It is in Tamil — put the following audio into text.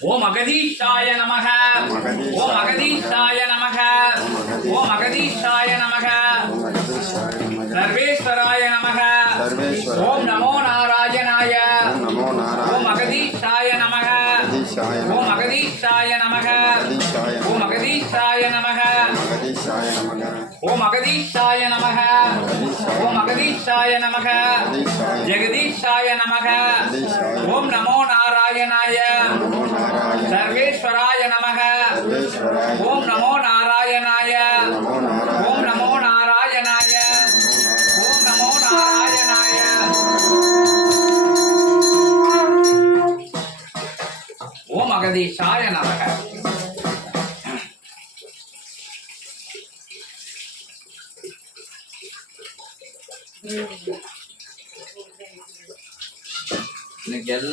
ஓம் அகதீஷாய நமக. ஓம் அகதீஷாய நமக. ஓம் அகதீஷாய நமக. சர்வேஸ்வராய நமக. ஓம் நமோ நாராயணாய. ஓம் அகதீஷாய நமக. ஓம் அகதீஷாய நமக. ஓம் அகதீஷாய நமக. ஓம் அகதீஷாய நமக. ஓம் அகதீஷாய நமக. ஜெகதீஷாய நமக. சர்வேஸ்வராய நமக. ஓம் நமோ நாராயணாய. ஓம் நமோ நாராயணாய. ஓம் நமோ நாராயணாய. ஓம் அகதீஷாய நமக. இன்னைக்கு எல்லாம்